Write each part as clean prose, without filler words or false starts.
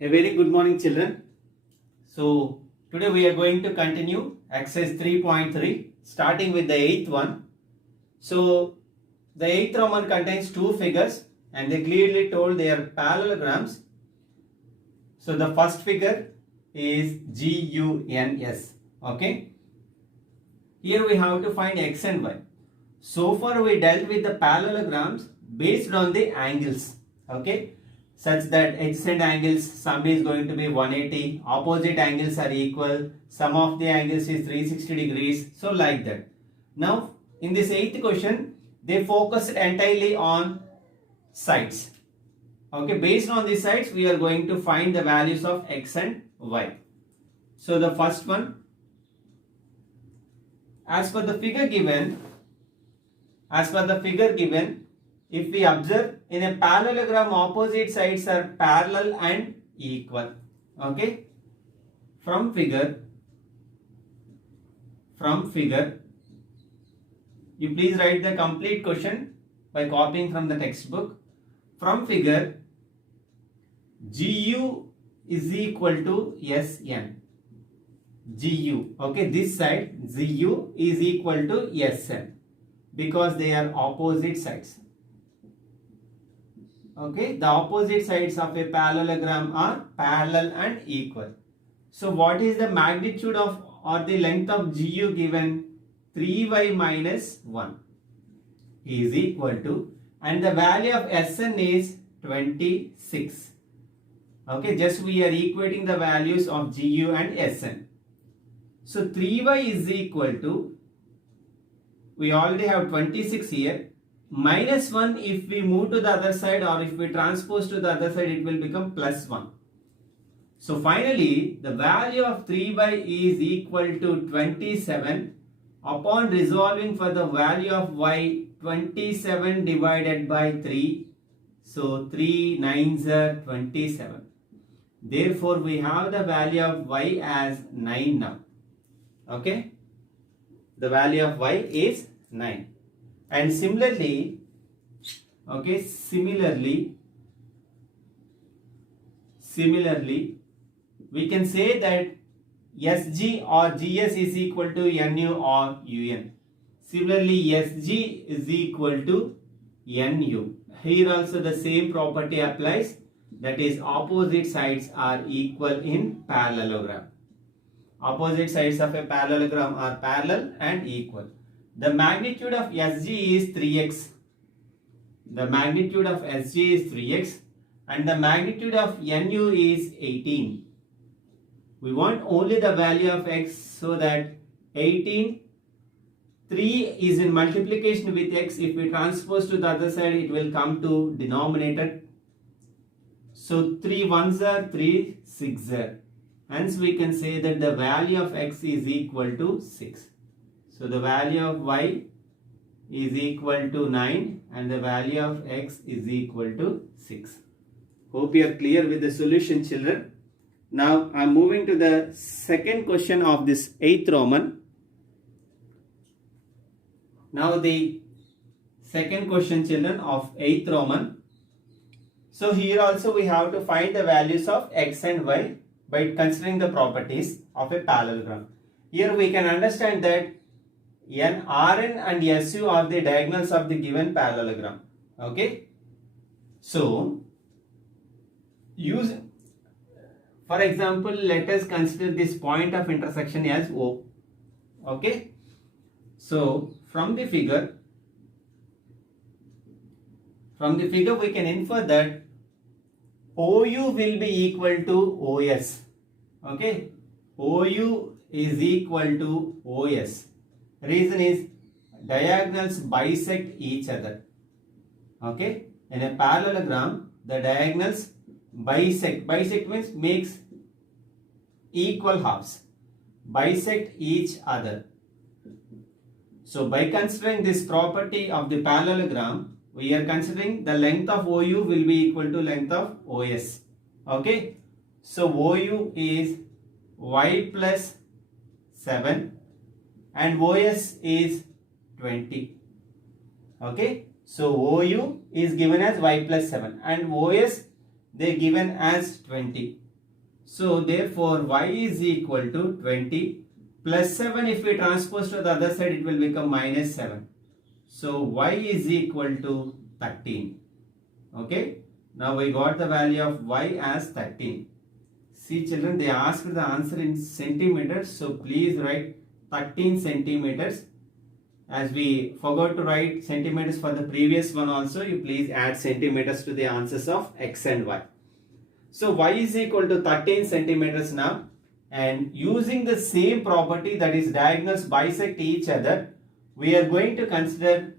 A very good morning, children. So today we are going to continue exercise 3.3 starting with the eighth one. So the eighth Roman contains two figures and they clearly told they are parallelograms. So the first figure is GUNS. Okay. Here we have to find X and Y. So far we dealt with the parallelograms based on the angles. Okay. Such that adjacent angles sum is going to be 180, opposite angles are equal, sum of the angles is 360 degrees, so like that. Now in this eighth question they focused entirely on sides. Okay, based on these sides we are going to find the values of X and Y. So the first one, as per the figure given, if we observe in a parallelogram, opposite sides are parallel and equal. Okay. From figure, you please write the complete question by copying from the textbook. From figure, GU is equal to SN. GU, okay, this side GU is equal to SN because they are opposite sides. Okay, the opposite sides of a parallelogram are parallel and equal. So what is the magnitude of or the length of GU given? 3y minus 1 is equal to, and the value of SN is 26. Okay, just we are equating the values of GU and SN. So 3y is equal to, we already have 26 here, minus 1 if we move to the other side, or if we transpose to the other side it will become plus 1. So finally the value of 3y is equal to 27. Upon resolving for the value of y, 27 divided by 3, so 3 9s are 27. Therefore we have the value of y as 9 now. Okay, the value of y is 9. And similarly, okay, similarly, we can say that SG or GS is equal to NU or UN. Similarly, SG is equal to NU. Here also the same property applies, that is opposite sides are equal in parallelogram. Opposite sides of a parallelogram are parallel and equal. The magnitude of SG is 3x. The magnitude of SG is 3x and the magnitude of NU is 18. We want only the value of x, so that 18, 3 is in multiplication with x. If we transpose to the other side it will come to denominator. So 3 1s are 3 6s are. Hence we can say that the value of x is equal to 6. So the value of y is equal to 9 and the value of x is equal to 6. Hope you are clear with the solution, children. Now I am moving to the second question of this 8th Roman. Now the second question, children, of 8th Roman. So here also we have to find the values of x and y by considering the properties of a parallelogram. Here we can understand that Rn and Su are the diagonals of the given parallelogram. Okay. So use, for example, let us consider this point of intersection as O. Okay. So from the figure we can infer that OU will be equal to OS. Okay. OU is equal to OS. Reason is diagonals bisect each other. Okay. In a parallelogram the diagonals bisect. Bisect means makes equal halves. Bisect each other. So by considering this property of the parallelogram, we are considering the length of OU will be equal to length of OS. Okay. So OU is y plus 7 and OS is 20. Okay. So OU is given as y plus 7 and OS they given as 20. So therefore y is equal to 20 plus 7. If we transpose to the other side, it will become minus 7. So y is equal to 13. Okay, now we got the value of y as 13. See children, they asked the answer in centimeters, so please write 13 centimeters. As we forgot to write centimeters for the previous one also, you please add centimeters to the answers of x and y. So y is equal to 13 centimeters now, and using the same property, that is diagonals bisect each other, we are going to consider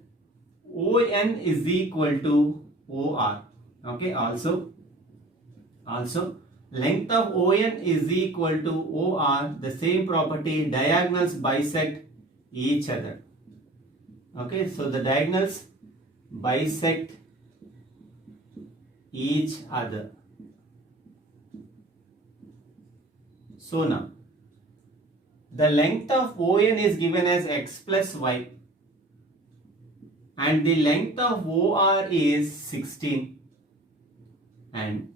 ON is equal to OR. Okay, also length of ON is equal to OR, the same property, diagonals bisect each other. Okay, so the diagonals bisect each other. So now, the length of ON is given as x plus y, and the length of OR is 16, and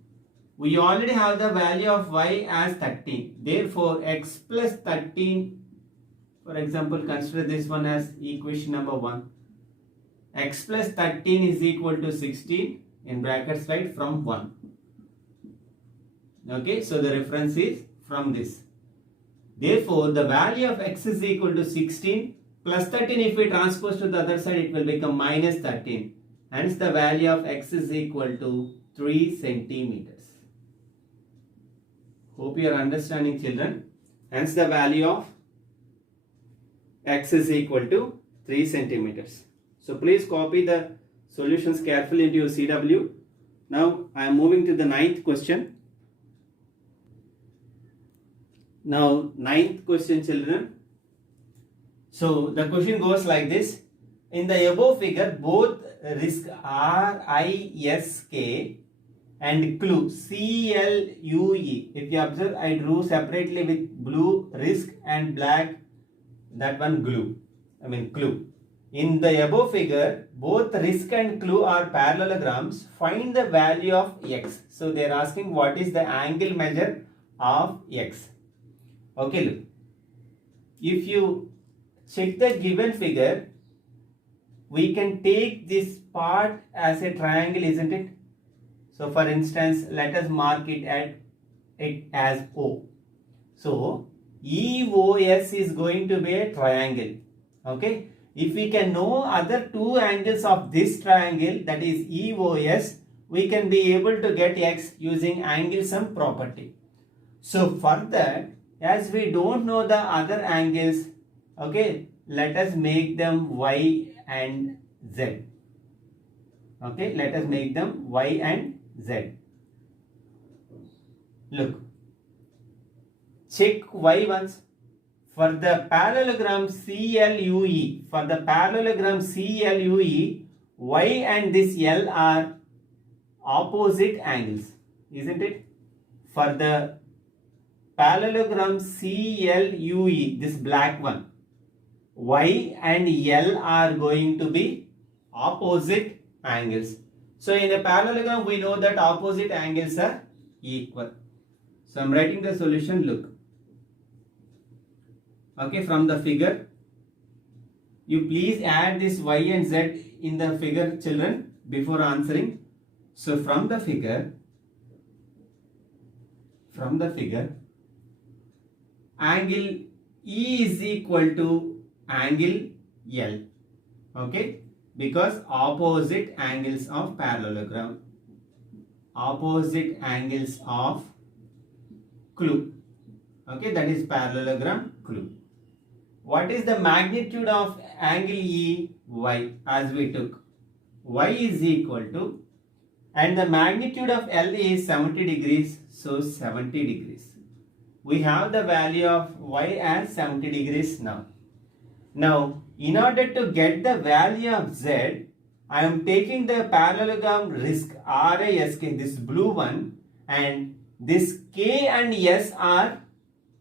we already have the value of y as 13. Therefore, x plus 13, for example, consider this one as equation number 1. X plus 13 is equal to 16, in brackets write from 1. Okay, so the reference is from this. Therefore, the value of x is equal to 16 plus 13. If we transpose to the other side, it will become minus 13. Hence, the value of x is equal to 3 centimeters. Hope you are understanding, children. Hence, the value of x is equal to 3 centimeters. So, please copy the solutions carefully into your CW. Now, I am moving to the 9th question. Now, 9th question, children. So, the question goes like this. In the above figure, both risk RISK and clue CLUE. If you observe, I drew separately with blue risk and black that one clue. In the above figure, both risk and clue are parallelograms. Find the value of x. So, they are asking what is the angle measure of x. Okay, look. If you check the given figure, we can take this part as a triangle, isn't it? So, for instance, let us mark it as O. So, EOS is going to be a triangle. Okay. If we can know other two angles of this triangle, that is EOS, we can be able to get x using angle sum property. So, for that, as we don't know the other angles, okay, let us make them y and z. Okay, let us make them y and z. Look, check y once. For the parallelogram CLUE, y and this L are opposite angles, isn't it? For the parallelogram CLUE, this black one, y and L are going to be opposite angles. So in a parallelogram, we know that opposite angles are equal. So I am writing the solution, look. Okay, from the figure, you please add this y and z in the figure, children, before answering. So from the figure, angle E is equal to angle L. Okay, because opposite angles of parallelogram, opposite angles of clue. Okay, that is parallelogram clue. What is the magnitude of angle E? Y, as we took. Y is equal to, and the magnitude of L is 70 degrees, so 70 degrees. We have the value of y as 70 degrees now. Now, in order to get the value of z, I am taking the parallelogram risk RISK, this blue one, and this K and S are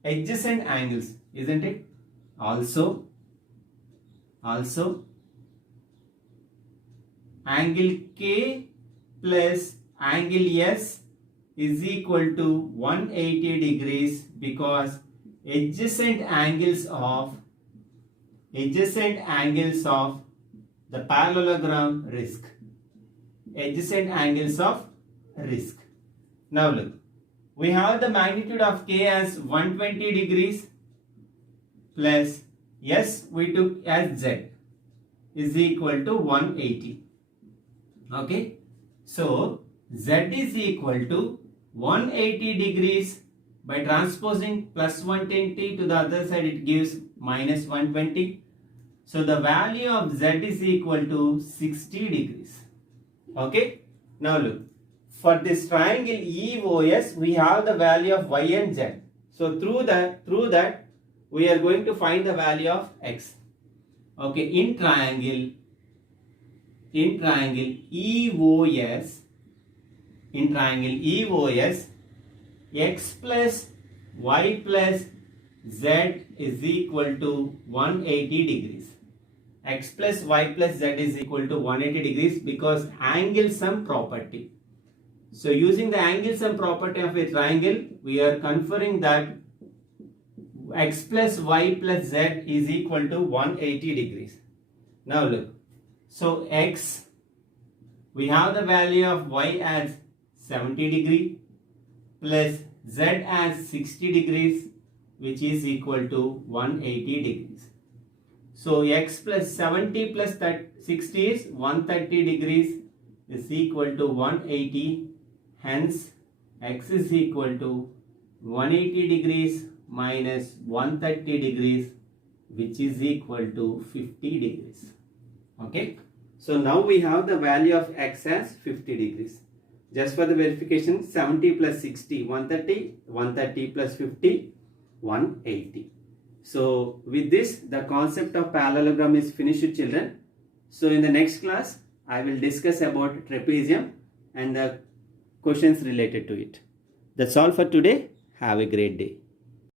adjacent angles, isn't it? Also angle K plus angle S is equal to 180 degrees because adjacent angles of the parallelogram risk. Adjacent angles of risk. Now look, we have the magnitude of K as 120 degrees plus S we took as Z is equal to 180. Okay, so Z is equal to 180 degrees. By transposing plus 120 to the other side, it gives minus 120. So the value of Z is equal to 60 degrees. Okay, now look, for this triangle EOS, we have the value of Y and Z. So through that, we are going to find the value of X. Okay, in triangle EOS, X plus Y plus Z is equal to 180 degrees. X plus Y plus Z is equal to 180 degrees because angle sum property. So using the angle sum property of a triangle, we are conferring that X plus Y plus Z is equal to 180 degrees. Now look, so X, we have the value of Y as 70 degree plus Z as 60 degrees, which is equal to 180 degrees. So X plus 70 plus 60 is 130 degrees is equal to 180. Hence, X is equal to 180 degrees minus 130 degrees, which is equal to 50 degrees. Okay. So now we have the value of X as 50 degrees. Just for the verification, 70 plus 60, 130, 130 plus 50, 180. So with this, the concept of parallelogram is finished, children. So in the next class, I will discuss about trapezium and the questions related to it. That's all for today. Have a great day.